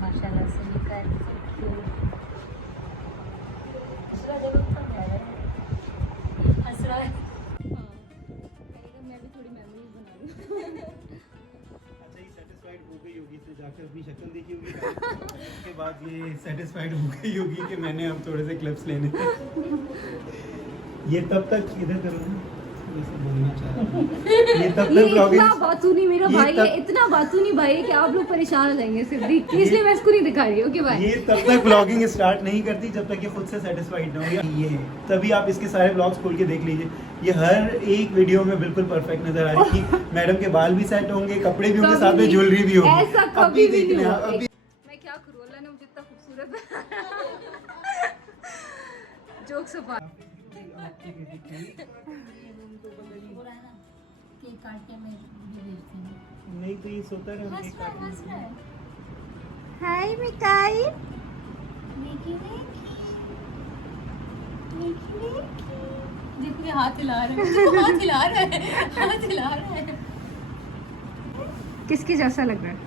माशाल्लाह से निकाल हंस रहा है। मैं भी थोड़ी मेमोरीज बना लूँ। अच्छा ये सेटिस्फाइड हो गई होगी तो जाकर अपनी शक्ल देखी होगी उसके बाद ये सेटिस्फाइड हो गई होगी कि मैंने अब थोड़े से क्लिप्स लेने ये तब तक इधर करो ना ये सब बोलना चाह रहा हूं। ये तब तक इतना बातूनी मेरा भाई है, इतना बातूनी भाई है कि आप लोग परेशान हो जाएंगे सिर्फ देख के, इसलिए मैं इसको नहीं दिखा रही हूँ। ओके भाई। ये तब तक ब्लॉगिंग स्टार्ट नहीं करती जब तक ये खुद से सेटिस्फाइड ना हो। ये तभी आप इसके सारे ब्लॉग्स खोल के देख लीजिए, ये हर एक वीडियो में बिल्कुल परफेक्ट नजर आ रही है। मैडम के बाल भी सेट होंगे, कपड़े भी होंगे, साथ में ज्वेलरी भी होगी। ऐसा कभी भी नहीं हुआ। मैं क्या करूँ, अल्लाह ने मुझे इतना खूबसूरत जोक सफा नहीं तो ये सोता रहे। हाय मिकाई, देखो ये हाथ हिला रहा है, हाथ हिला रहा है, हाथ हिला रहा है। किसके जैसा लग रहा है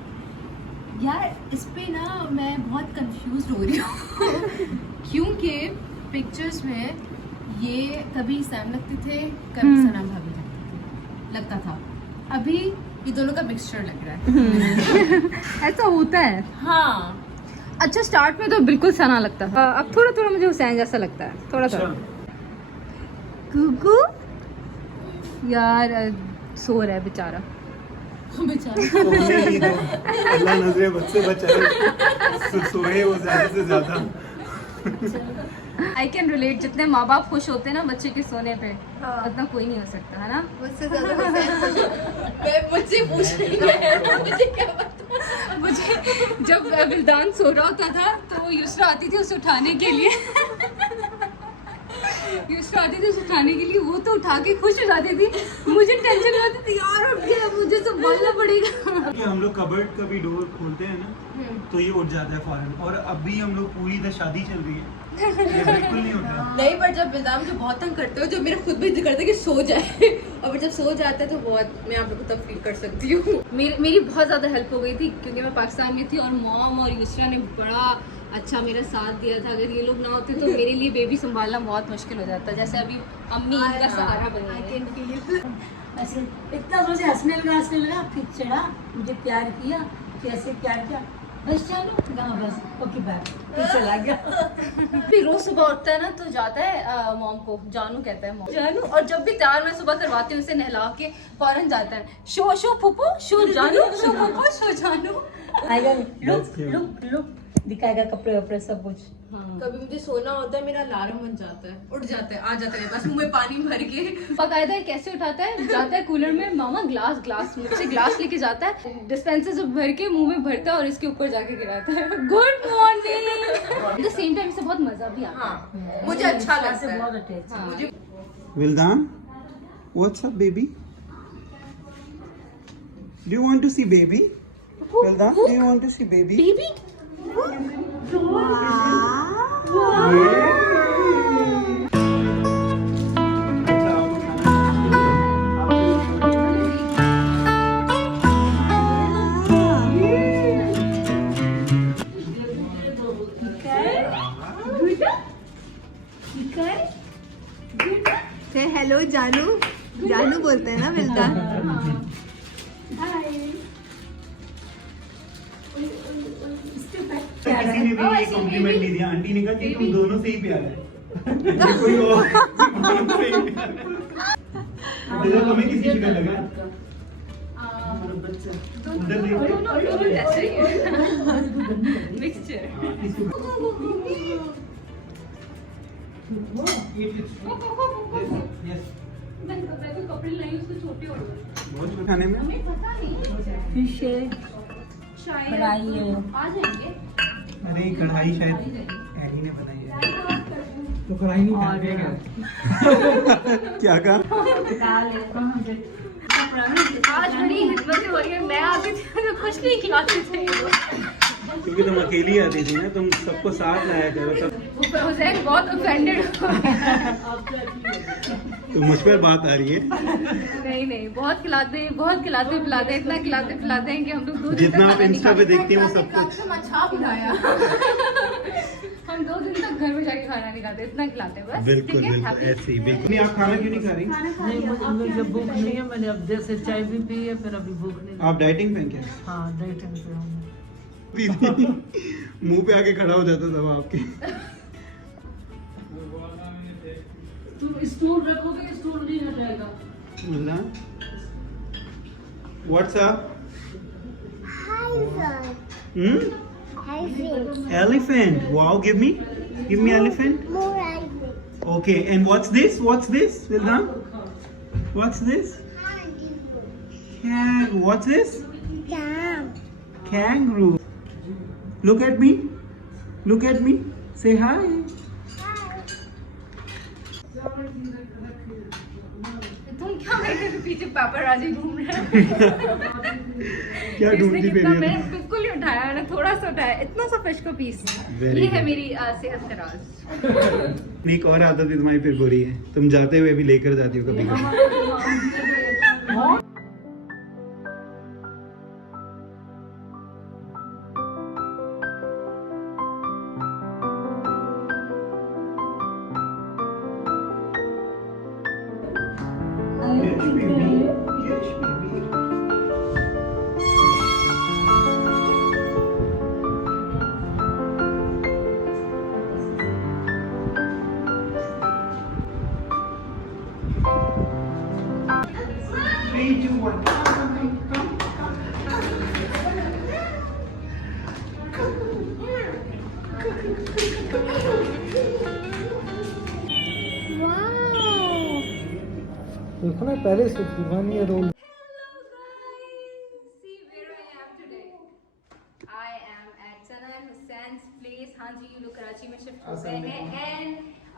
यार इस पे ना मैं बहुत कंफ्यूज हो रही हूँ क्योंकि पिक्चर्स में ये कभी सैम लगते थे, कभी सना भाभी लगता था। अभी ये दोनों का मिक्सचर लग रहा है। ऐसा होता है। हाँ अच्छा स्टार्ट में तो बिल्कुल सना लगता था, अब थोड़ा थोड़ा मुझे हुसैन जैसा लगता है, थोड़ा थोड़ा। कुकू यार सो रहा है बेचारा। बेचारा अल्लाह नजरे बच्चे बचाए, सोए वो ज्यादा से ज्यादा। आई कैन रिलेट, जितने माँ बाप खुश होते हैं ना बच्चे के सोने पे, उतना कोई नहीं हो सकता है ना। मुझसे ज्यादा मुझसे पूछ रही है, मुझे क्या पता। मुझे जब विल्दान सो रहा होता था तो युसरा आती थी उसे उठाने के लिए युसरा आती थी उसे उठाने के लिए, वो तो उठा के खुश हो जाती थी, मुझे टेंशन होती थी यार उठ गया, मुझे तो बोलना पड़ेगा। कि हम लोग कबर्ड का भी डोर खोलते हैं ना तो ये उठ जाता है फौरन, और अभी हम लोग पूरी इधर शादी चल रही है, ये बिल्कुल नहीं होता। नहीं पर जब बिल्दाम मुझे बहुत तंग करते हो, जो मेरा खुद भी दिल करता है कि सो जाए, और जब सो जाता है तो बहुत मैं आप लोग को तब फील कर सकती हूँ। मेरी बहुत ज़्यादा हेल्प हो गई थी क्योंकि मैं पाकिस्तान में थी और मॉम और युसरा ने बड़ा अच्छा मेरा साथ दिया था। अगर ये लोग ना होते तो मेरे लिए बेबी संभालना बहुत मुश्किल हो जाता। जैसे अभी अम्मी इनका सहारा बनी है। ऐसे इतना जोर से हंसने लगा, फिर चढ़ा, मुझे प्यार किया, कैसे प्यार किया, बस चलो कहाँ बस ओके बाय, फिर चला गया। फिर रोज सुबह उठता है ना तो जाता है मॉम को जानू कहता है, मॉम जानू, और जब भी तैयार मैं सुबह करवाती हूँ उसे नहला के फौरन जाता है शो शो फूफू शो जानू शो फूफू शो जानू। आएगा लुक लुक लुक दिखाएगा, कपड़े वपड़े सब कुछ। कभी मुझे सोना होता है, मेरा अलार्म बन जाता है, उठ जाता है, आ जाता है बस मुंह में पानी भर के। बाकायदा कैसे उठाता है, जाता है कूलर में, मामा ग्लास मुझसे ग्लास लेके जाता है, डिस्पेंसर से भर के मुंह में भरता है और इसके ऊपर जाके गिराता है good morning. At the same time से बहुत मजा भी आता है। मुझे अच्छा लगता है, बहुत अटैच। मुझे Wildan, what's up baby? Do you want to see baby? Wildan, do you want to see baby? Baby hello जानू, जानू बोलते हैं ना बिल्दान। किसी ने भी ये कॉम्प्लीमेंट नहीं दिया, आंटी ने कहा कि तुम दोनों से ही प्यार है। कोई और दोनों से ही प्यार है। देखो तुम्हें किसी शिकल लगा? उधर देखो। मिक्सचर। मैं तो कपड़े लाई उसको छोटे हो गए। बहुत खाने में हमें पता नहीं फिश है, शायद कढ़ाई है। आ जाएंगे। अरे कढ़ाई शायद एडी ने बनाई है। तो कढ़ाई नहीं खाते क्या? क्या कहा? दाल है, कहाँ से? आज बड़ी हिम्मत हो रही है, मैं आती थी तो कुछ नहीं खिलाते थे। क्योंकि तुम अकेली आती थी ना, तुम सबको साथ लाया करो तब। हुसैन बहुत ऑफेंडेड तो मुझ पर बात आ रही है। नहीं बहुत खिलाते पिलाते हैं, इतना खिलाते पिलाते हैं कि हम लोग 2 दिन जितना तक आप खाना नहीं इंस्टा पे खाते। देखती हैं वो सब कुछ। अच्छा खिलाया। हम 2 दिन तक घर में जाके खाना नहीं खाते, इतना खिलाते हैं बस। बिल्कुल ठीक है, बिल्कुल happy? ऐसे ही बिल्कुल। नहीं, आप खाना क्यों नहीं खा रही? नहीं मुझे भूख नहीं है, मैंने अब देर से चाय भी पी है, फिर अभी भूख नहीं। आप डाइटिंग पे हैं क्या? हाँ डाइटिंग पे हूँ। दीदी मुंह पे आके खड़ा हो जाता था वो आपके। तुम स्टूल रखोगे, स्टूल नहीं हटेगा। What's up? Elephant. Wow, give me elephant. Okay, and what's this? Wildan? What's this? What's this? Kangaroo. Look at me. Say hi. तुम क्या मेरे पीछे पापराजी घूम रहे हो? क्या ढूंढती फिर मैंने ये? बिल्कुल नहीं उठाया, मैंने थोड़ा सा उठाया, इतना सा फिश को पीस। Very ये है good. मेरी सेहत का राज। एक और आदत भी तुम्हारी फिर बुरी है, तुम जाते हुए भी लेकर जाती हो कभी कभी। Three, two, one. Come. देखो ना पहले से 1 year old। See where I am today. I am at Sana and Hussein's place. हाँ जी, ये लोग कराची में शिफ्ट हो गए हैं and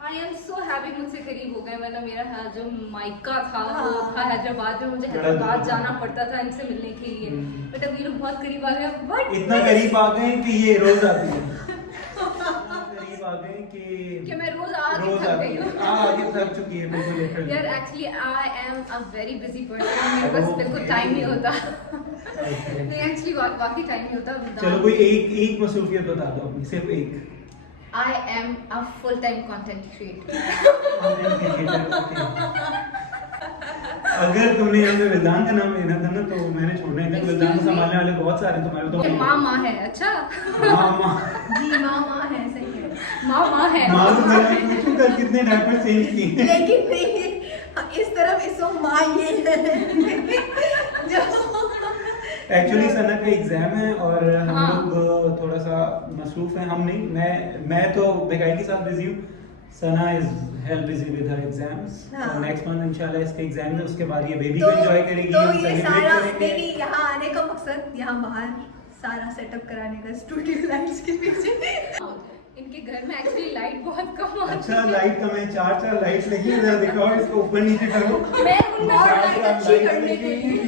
I am so happy मुझसे करीब हो गए। मतलब मेरा जो मायका था वो था हैदराबाद में, मुझे हैदराबाद जाना पड़ता था इनसे मिलने के लिए, बट अब ये लोग बहुत करीब आ गए। बट इतना करीब आ गए कि ये रोज आती है। इतना करीब आ गए कि मैं रोज आके रोज थक आती गई है। हूँ। आगे थक चुकी है बिल्कुल literally। यार actually I am a very busy person, मेरे पास बिल्कुल टाइम नहीं होता। नहीं एक्चुअली वाकई टाइम नहीं होता। चलो कोई एक मसरूफियत बता दो अपनी, सिर्फ एक। I am a full-time content creator. अगर तुमने यहाँ पे विल्दान का नाम लेना था ना तो मैंने छोड़ना ही था। विल्दान को संभालने वाले बहुत सारे तुम्हारे तो। माँ है, अच्छा। माँ जी माँ है, सही है। माँ है। मालूम है पूछूं कल कितने डायपर चेंज किए। लेकिन नहीं, इस तरफ इस माँ ये है जो एक्चुअली सना का एग्जाम है और हम हाँ। लोग थोड़ा सा मसरूफ हैं। हम नहीं, मैं तो बेकाई के साथ बिजी हूँ। Sana is hell busy with her exams. हाँ। और नेक्स्ट मंथ इंशाल्लाह इसके एग्जाम है, उसके बाद ये बेबी तो को एंजॉय करेगी, तो हम ये सेलिब्रेट सारा करेंगे। मेरी यहाँ आने का मकसद यहाँ बाहर सारा सेटअप कराने का स्टूडियो लाइट्स के पीछे। इनके घर में एक्चुअली लाइट बहुत कम आती अच्छा लाइट कम है, 4 लाइट्स लगी है, जरा दिखाओ इसको ऊपर नीचे करो। मैं उन और चार लाइट अच्छी lights करने के लगी। लिए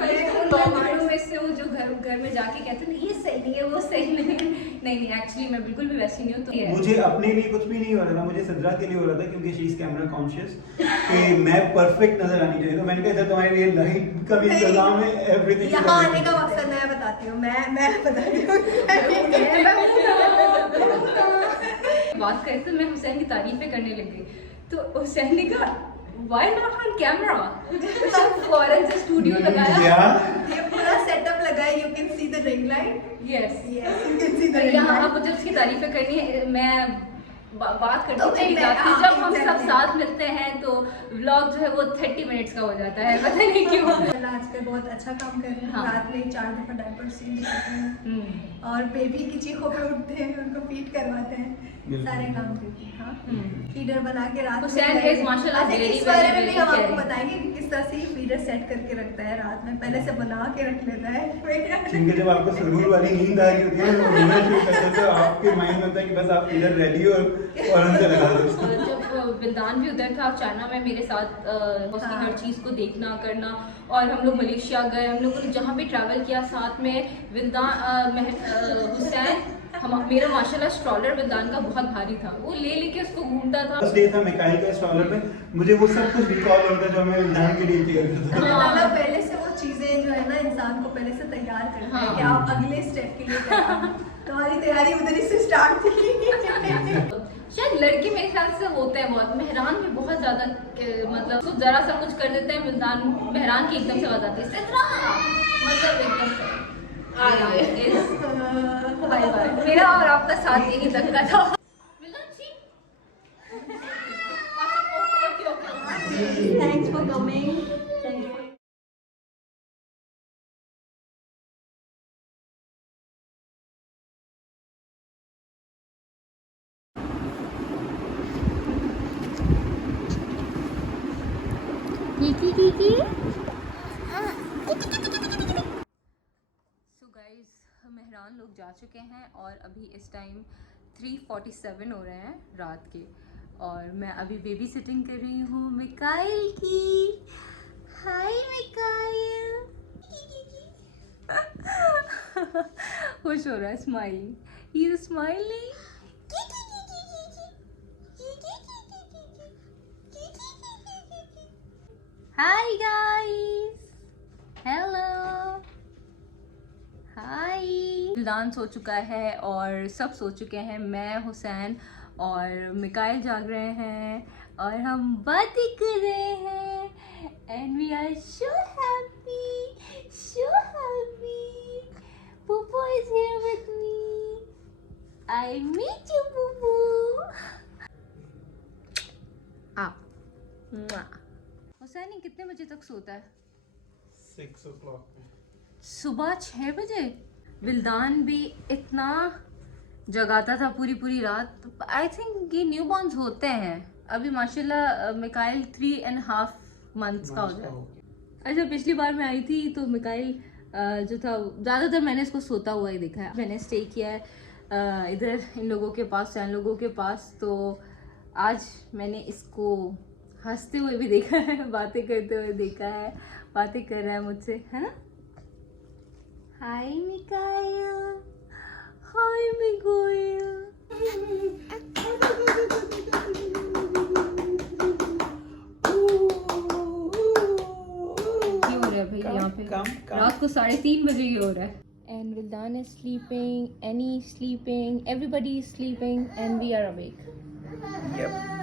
मैं उन लड़कियों में से हूँ जो घर में जाके कहते हैं ये सही नहीं है, वो सही नहीं है। नहीं एक्चुअली मैं बिल्कुल भी वैसी नहीं हूँ। तो ये है। मुझे अपने लिए कुछ भी नहीं हो रहा था, मुझे सिद्रा के लिए हो रहा था क्योंकि शी इज कैमरा कॉन्शियस कि मैं परफेक्ट नजर आनी चाहिए। तो मैंने कहा इधर तुम्हारे लिए लाइट का भी इंतजाम है, एवरीथिंग। यहाँ आने का मकसद मैं बताती हूँ, मैं बताती हूँ। बात करते मैं हुसैन की तारीफें करने लग गई, तो हुसैन ने कहा व्हाई नॉट ऑन कैमरा। फौरन से स्टूडियो लगाया। ये पूरा सेटअप लगा है, you can see the ring light. Yes yes you can see the ring यहाँ लाइट। अब मुझे उसकी तारीफें करनी है। मैं बात करती तो चली मैं- जाती हूँ। हाँ, जब हम सब exactly. साथ मिलते हैं तो व्लॉग जो है वो 30 मिनट्स का हो जाता है, पता नहीं क्यों। आज पे बहुत अच्छा काम कर रहे हैं। हाँ। रात में 4 दफा डायपर चेंज करते हैं और बेबी की चीखों पे उठते हैं, उनको फीड करवाते हैं, बिल्कुल। सारे काम करते हैं। हाँ फीडर बना के रात हुसैन is माशाल्लाह अच्छा, very, इस बारे very, में भी very हम आपको caring. बताएंगे कि किस तरह से ये फीडर सेट करके रखता है रात में, पहले से बना के रख लेता है। क्योंकि जब आपको सुरूर वाली नींद आ रही होती है ना, तो वीडियो शूट करते हो तो आपके माइंड में होता है कि बस आप इधर रेडी हो फौरन से लगा दो। जब विल्दान भी उधर था चाइना में मेरे साथ, उसकी हर चीज़ को देखना करना, और हम लोग मलेशिया गए, हम लोगों ने जहाँ भी ट्रैवल किया साथ में। विल्दान हुसैन मेरा माशाल्लाह स्ट्रॉलर विल्दान का बहुत भारी था, वो ले लेके उसको घूमता था। फर्स्ट डे था मिकाइल का स्ट्रॉलर में, मुझे वो सब कुछ रिकॉल होता जो मैं विल्दान के लिए किया करता था। हाँ। पहले से वो चीजें जो है ना इंसान को पहले से तैयार करता है कि आप अगले स्टेप के लिए तैयार हैं। तुम्हारी तैयारी उधर ही से स्टार्ट थी। शायद लड़के मेरे ख्याल से होते हैं बहुत, मेहरान में बहुत ज्यादा मतलब तो जरा सा कुछ कर देते हैं, विल्दान मेहरान की एकदम से आवाज आती है, मतलब एकदम से बाय बाय। मेरा और आपका साथ यही तक का था। Thanks for coming. So guys Mehran लोग जा चुके हैं और अभी इस टाइम 3:47 हो रहे हैं रात के, और मैं अभी बेबी सिटिंग कर रही हूँ मिकाइल की। हाय मिकाइल। खुश हो रहा है, smiling, he is smiling. Hi guys, hello, hi. Wildan सो चुका है और सब सो चुके हैं, मैं, हुसैन और मिकाइल जाग रहे हैं और हम बातें कर रहे हैं, and we are so happy, so happy. Puppu is here with me, I meet you Puppu. Hussain कितने बजे तक सोता है? 6 o'clock में। सुबह 6 बजे। विल्दान भी इतना जगाता था पूरी पूरी रात। आई थिंक ये न्यू बॉर्न्स होते हैं अभी माशाल्लाह। मिकाइल 3.5 months का हो गया। अच्छा, पिछली बार मैं आई थी तो मिकाइल जो था ज़्यादातर मैंने इसको सोता हुआ ही देखा है। मैंने स्टे किया है इधर इन लोगों के पास, चैन लोगों के पास, तो आज मैंने इसको हंसते हुए भी देखा है, बातें करते हुए देखा है, बातें कर रहा है मुझसे, है ना? हाय मिकाइल, हाय मिकाइल। ये हो रहा है भाई यहाँ पे रात को 3:30 बजे ये हो रहा है। And Vildan is sleeping, Annie is sleeping, everybody is sleeping, and we are awake. Yep.